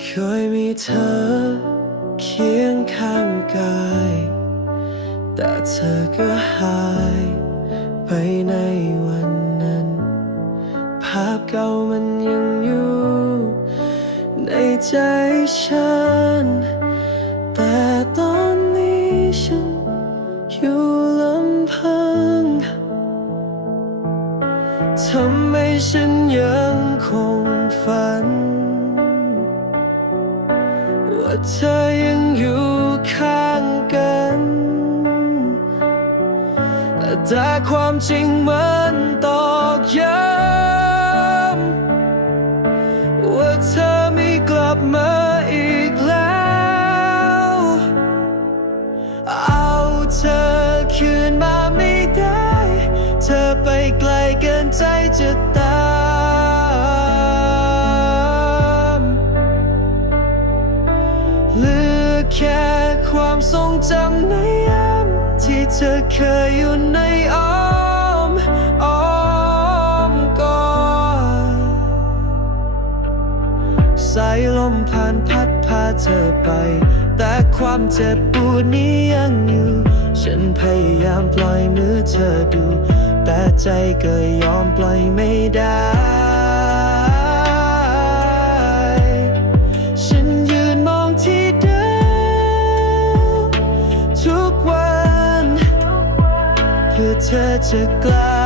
เธอเคียงข้างกาย แต่เธอก็หายไปในวันนั้น ภาพเก่ามันยังอยู่ ในใจฉัน แต่ตอนนี้ฉันอยู่ลำพัง ทำให้ฉันยังคงฝัน เธอยังอยู่ข้างกันแต่ความจริงมันตอกย้ำว่าเธอไม่กลับมาอีกแล้ว เอาเธอคืนมาไม่ได้ เธอไปไกลเกินใจจะ แค่ความทรงจำในยามที่เธอเคยอยู่ในอ้อมอ้อมกอดสายลมผ่านพัดพาเธอไป แต่ความเจ็บปวดนี้ยังอยู่ ฉันพยายามปล่อยมือเธอดู แต่ใจก็ยอมปล่อยไม่ได้ เพื่อเธอจะกลั